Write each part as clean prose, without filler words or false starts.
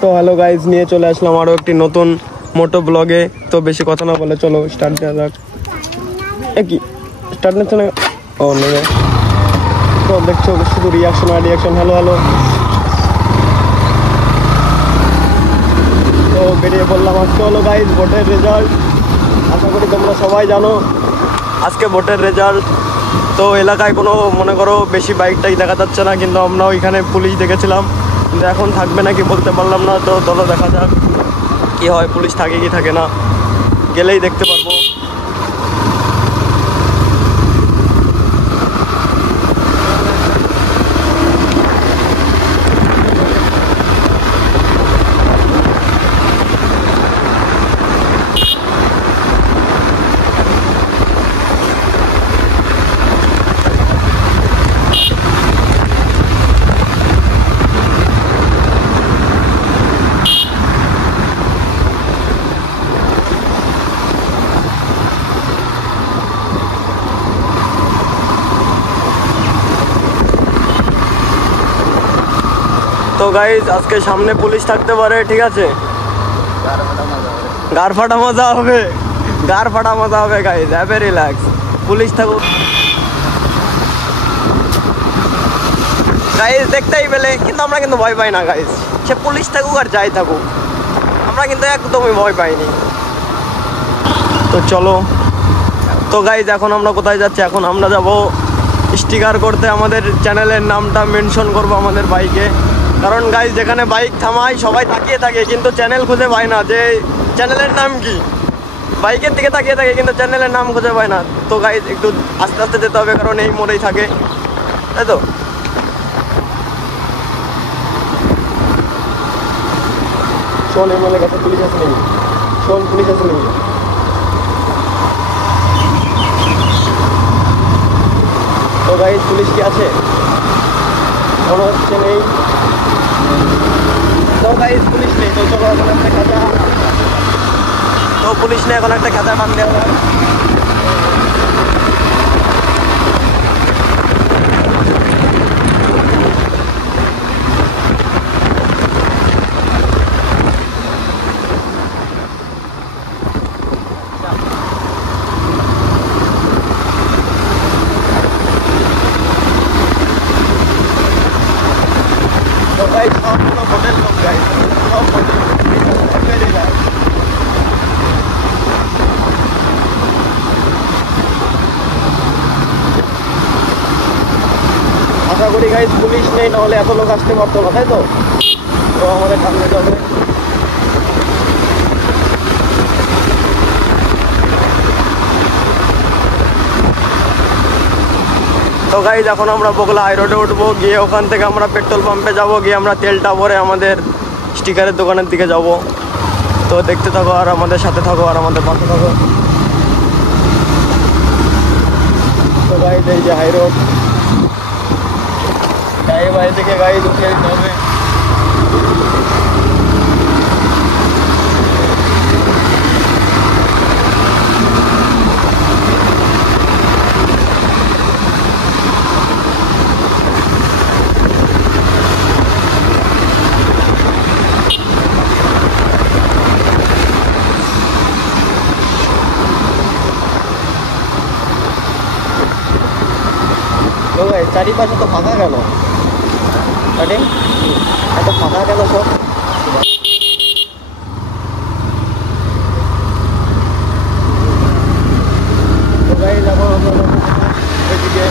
তো hello guys, নিয়ে চলে আসলাম আরও একটি নতুন মোটো ব্লগে। তো বেশি কথা না বলে চলো স্টার্ট দেওয়া যাক। কি স্টার্ট নিচ্ছে না? ও নেবে। তো দেখছো শুধু রিয়াকশন আর রিয়াকশন। Hello hello. তো বেরিয়ে পড়লাম। আজকে হলো গাইজ ভোটের রেজাল্ট। আশা করি তোমরা সবাই জানো আজকে ভোটের রেজাল্ট। তো এলাকায় কোনো মনে করো বেশি বাইকটাই দেখা যাচ্ছে না, কিন্তু আমরা ওইখানে পুলিশ দেখেছিলাম, কিন্তু এখন থাকবে নাকি বলতে পারলাম না। তো চলো দেখা যাক কি হয়, পুলিশ থাকে কি থাকে না, গেলেই দেখতে পারবো। তো গাইজ আজকে সামনে পুলিশ থাকতে পারে, ঠিক আছে? গার ফাটা মজা হবে, গার ফাটা মজা হবে guys. Have a relax. Police থাকুক গাইজ, দেখতেই পেলে। কিন্তু আমরা কিন্তু ভয় পাই না গাইজ, সে পুলিশ থাকুক আর যাই থাকুক, আমরা কিন্তু একদমই ভয় পাইনি। তো চলো। তো গাইজ এখন আমরা কোথায় যাচ্ছি? এখন আমরা যাব স্টিকার করতে। আমাদের চ্যানেলের নামটা মেনশন করব আমাদের বাইকে। কারণ গাইজ যেখানে বাইক থামাই সবাই তাকিয়ে থাকে, কিন্তু চ্যানেল খুঁজে পায় না যে চ্যানেলের নাম কি। বাইকের দিকে তাকিয়ে থাকে কিন্তু চ্যানেলের নাম খুঁজে পায় না। তো গাইজ একটু আস্তে আস্তে যেতে হবে, কারণ এই মোড়েই থাকে, তাই তো। শোন, এমএলএর কাছে পুলিশ আছে নাকি? শোন, পুলিশ আছে নাকি? তো গাইজ পুলিশ কি আছে? মনে হচ্ছে নেই। তো গাইজ পুলিশ নেই। তো চলো এখন একটা খাঁচা। তো পুলিশ নেই, এখন একটা খাঁচা বান দেওয়া হয়। তো গাইজ সবগুলো হোটেল লোক গাইজ, সব হোটেল। আশা করি গাইজ পুলিশ নেই, নাহলে এত লোক আসতে পারতো না, তাই তো। তো আমাদের সামনে যাবে। তো গাইজ এখন আমরা বগলা হাই রোডে উঠবো, গিয়ে ওখান থেকে আমরা পেট্রোল পাম্পে যাব, গিয়ে আমরা তেলটা ভরে আমাদের স্টিকারের দোকানের দিকে যাব। তো দেখতে থাকো আর আমাদের সাথে থাকো আর আমাদের পাশে থাকো। তো গাইজ এই যে হাই রোড, গাড়ি বাড়ি থেকে গাড়ি ঢুকিয়ে দিতে হবে। তো চারিপাশে তো ফাঁকা কেন? এত ফাঁকা কেন সব? তো গাইজ এখন আমরা ওইদিকে।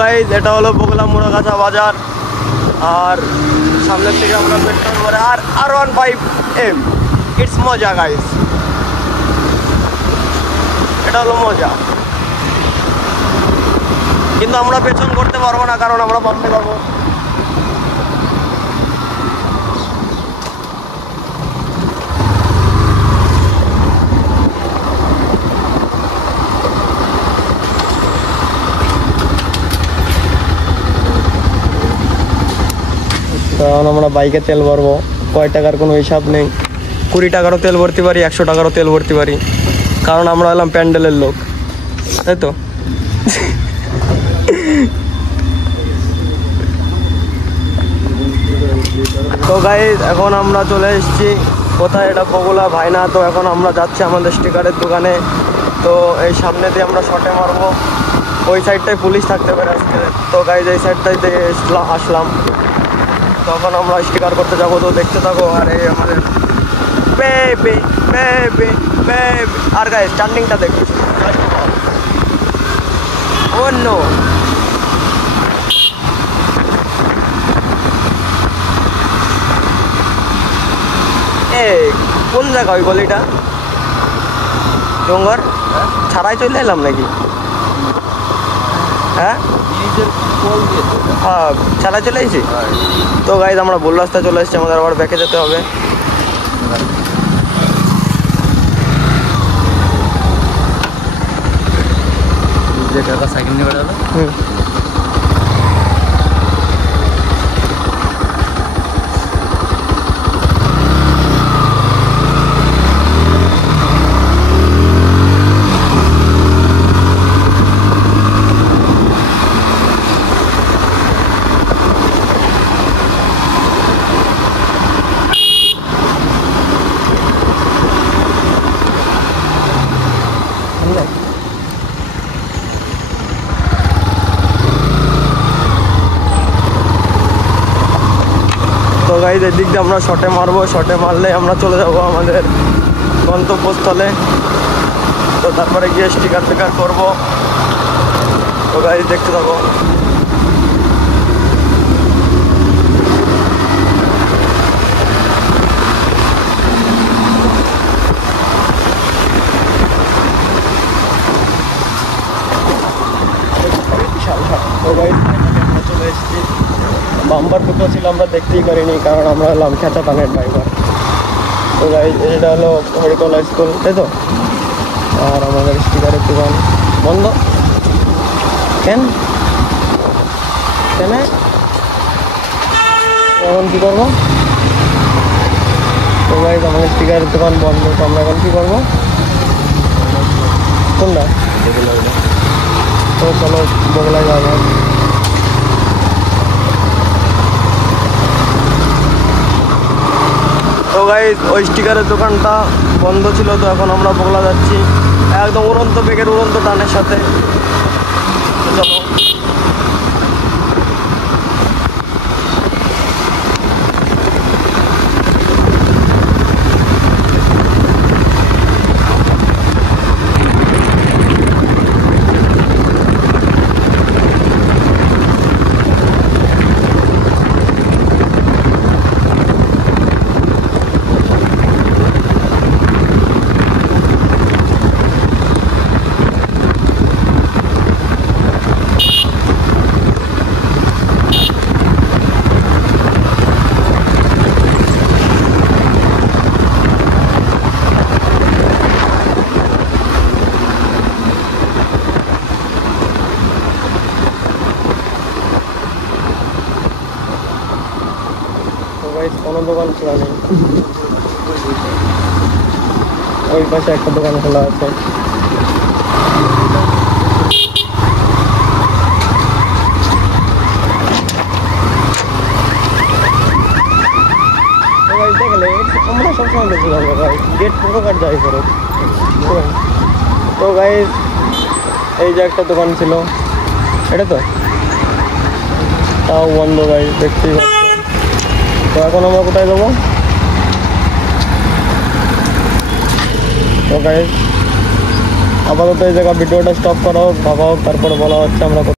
গাইজ এটা হলো বগলা মুড়াগাছা বাজার, আর সামনের থেকে আমরা পেট্রোল ভরে আর R15M, ইটস মজা গাইজ, এটা হলো মজা। কিন্তু আমরা পেছন করতে পারবো না, কারণ আমরা পাম্পে পাবো। কারণ আমরা বাইকে তেল ভরবো, কয় টাকার কোনো হিসাব নেই, 20 টাকারও তেল ভরতে পারি, 100 টাকারও তেল ভরতে পারি, কারণ আমরা হলাম প্যান্ডেলের লোক, তাই তো। তো গাইজ এখন আমরা চলে এসেছি কোথায়, এটা বগুলা ভাইনা। তো এখন আমরা যাচ্ছি আমাদের স্টিকারের দোকানে। তো এই সামনে দিয়ে আমরা শটে মারবো, ওই সাইডটায় পুলিশ থাকতে পারে আজকে। তো গাইজ এই সাইডটাই দিয়ে আসলাম, তখন আমরা স্টিকার করতে যাবো। তো দেখতে থাকো। আর এই আমাদের বেবি বেবি বেবি, আর গাইজ টার্নিংটা দেখো, ও নো। কোন জায়গা ওই গলিটা? ডোঙ্গর ছাড়াই চলে এলাম নাকি? হ্যাঁ হ্যাঁ ছাড়াই চলে এসেছি। তো গাইজ আমরা ভুল রাস্তায় চলে এসেছি, আমাদের আবার ব্যাকে যেতে হবে। সাইকেল নিয়ে বেড়ালো। তো গাইজ এদিক দিয়ে আমরা শটে মারবো, শটে মারলে আমরা চলে যাবো আমাদের গন্তব্যস্থলে। তো তারপরে গিয়ে স্টিকার ফিকার করবো। তো গাইজ দেখতে থাকো। তো গাইজ আমরা চলে এসেছি। বাম্পার দুটো ছিল, আমরা দেখতেই পারিনি, কারণ আমরা হলাম খেঁচা টানের ড্রাইভার। তো গাইজ এটা হলো হরিকলা স্কুল, তাই তো। আর আমাদের স্টিকারের দোকান বন্ধ কেন কেন এখন কী করবো? তো গাইজ আমাদের স্টিকারের দোকান বন্ধ, তো আমরা এখন কী করবো? কোনটা? তো চলো বগলায় যাবো। তো গাইজ ওই স্টিকারের দোকানটা বন্ধ ছিল, তো এখন আমরা বগলা যাচ্ছি একদম উড়ন্ত বেগের উড়ন্ত টানের সাথে। চলো। কোনো দোকান খোলা নেই, ওই পাশে একটা দোকান খোলা আছে। দেখলে আমরা সবসময় দেখছিলাম গেট পুরো কাট যাই করে। তো গাইজ এই যে একটা দোকান ছিল, এটা তো তাও বন্ধ গাইজ, দেখতেই পাচ্ছি। তো এখন আমরা কোথায় যাবো? তো গাইজ আপাতত এই জায়গা ভিডিওটা স্টপ করা হোক, ভাবা হোক, তারপরে বলা হচ্ছে আমরা